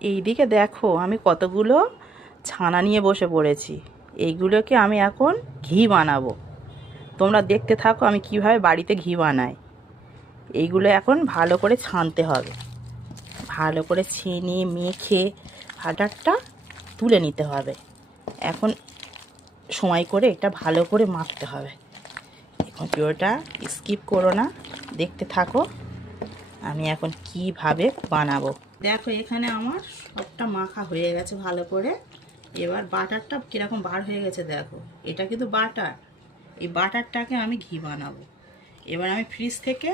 এইদিকে দেখো আমি কতগুলো ছানা নিয়ে বসে পড়েছি। এইগুলোকে আমি এখন ঘি বানাবো। তোমরা দেখতে থাকো আমি কিভাবে বাড়িতে ঘি বানাই। এইগুলো এখন ভালো করে ছানতে হবে, ভালো করে ছেনে মেখে বাটারটা তুলে নিতে হবে। এখন সময় করে এটা ভালো করে মাখতে হবে। এখন ভিডিওটা স্কিপ করো না, দেখতে থাকো আমি এখন কিভাবে বানাবো। দেখো এখানে আমার সবটা মাখা হয়ে গেছে ভালো করে। এবার বাটারটা কীরকম বার হয়ে গেছে দেখো, এটা কিন্তু বাটার। এই বাটারটাকে আমি ঘি বানাবো। এবার আমি ফ্রিজ থেকে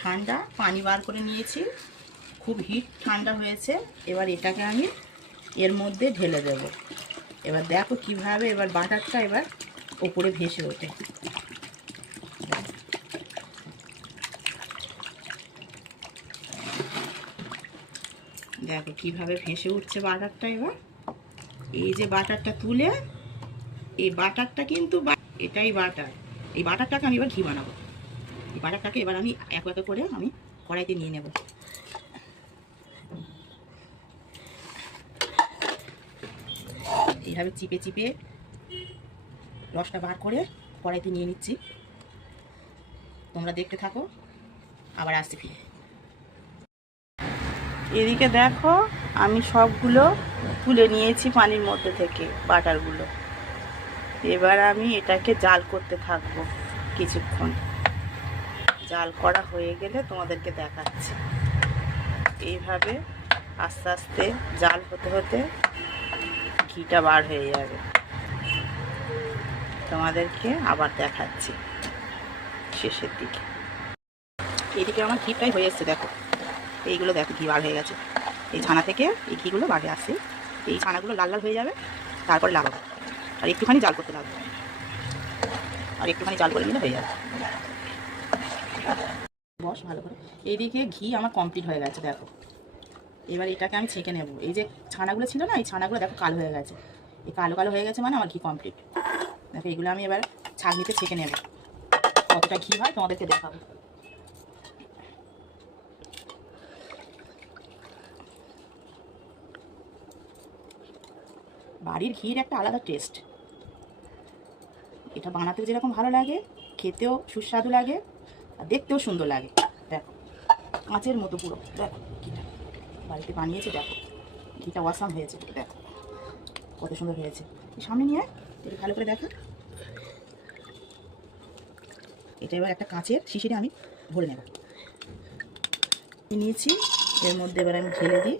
ঠান্ডা পানি বার করে নিয়েছি, খুব হিট ঠান্ডা হয়েছে। এবার এটাকে আমি এর মধ্যে ঢেলে দেব। এবার দেখো কিভাবে এবার বাটারটা এবার ওপরে ভেসে ওঠে। দেখো কিভাবে ভেসে উঠছে বাটারটা। এবার এই যে বাটারটা তুলে, এই বাটারটা কিন্তু এটাই বাটার। এই বাটারটাকে আমি এবার ঘি বানাবো। এই বাটারটাকে এবার আমি এক এক করে আমি কড়াইতে নিয়ে নেব। এইভাবে চিপে চিপে রসটা বার করে কড়াইতে নিয়ে নিচ্ছি। তোমরা দেখতে থাকো, আবার আসছি ফিরে। এদিকে দেখো আমি সবগুলো তুলে নিয়েছি পানির মধ্যে থেকে বাটারগুলো। এবার আমি এটাকে জাল করতে থাকবো কিছুক্ষণ। জাল করা হয়ে গেলে তোমাদেরকে দেখাচ্ছি। এইভাবে আস্তে আস্তে জাল হতে হতে ঘিটা বার হয়ে যাবে। তোমাদেরকে আবার দেখাচ্ছি শেষের দিকে। এইদিকে আমার ঘিটাই হয়ে এসছে দেখো। এইগুলো দেখো ঘি বার হয়ে গেছে। এই ছানা থেকে এই ঘিগুলো বাড়ে আসছে। এই ছানাগুলো লাল লাল হয়ে যাবে, তারপরে লাগাবো। আর একটুখানি জাল করতে লাগবে, আর একটুখানি জাল করে নিলে হয়ে যাবে। বস ভালো করে। এইদিকে ঘি আমার কমপ্লিট হয়ে গেছে দেখো। এবার এটাকে আমি ছেঁকে নেব। এই যে ছানাগুলো ছিল না, এই ছানাগুলো দেখো কালো হয়ে গেছে। এই কালো কালো হয়ে গেছে মানে আমার ঘি কমপ্লিট। দেখো এগুলো আমি এবার ছাঁকনিতে ছেঁকে নেব। কতটা ঘি হয় তোমাদেরকে দেখাবো। বাড়ির ঘির একটা আলাদা টেস্ট। এটা বানাতেও যেরকম ভালো লাগে, খেতেও সুস্বাদু লাগে, আর দেখতেও সুন্দর লাগে। দেখো কাঁচের মতো পুরো। দেখো ঘিটা বাড়িতে বানিয়েছে, দেখো ঘিটা ওয়াসাম হয়েছে। দেখো কত সুন্দর হয়েছে। সামনে নিয়ে এটা ভালো করে দেখা। এটা এবার একটা কাঁচের শিশিরে আমি ভরে নেব। নিয়েছি, এর মধ্যে এবার আমি ঢেলে দিই।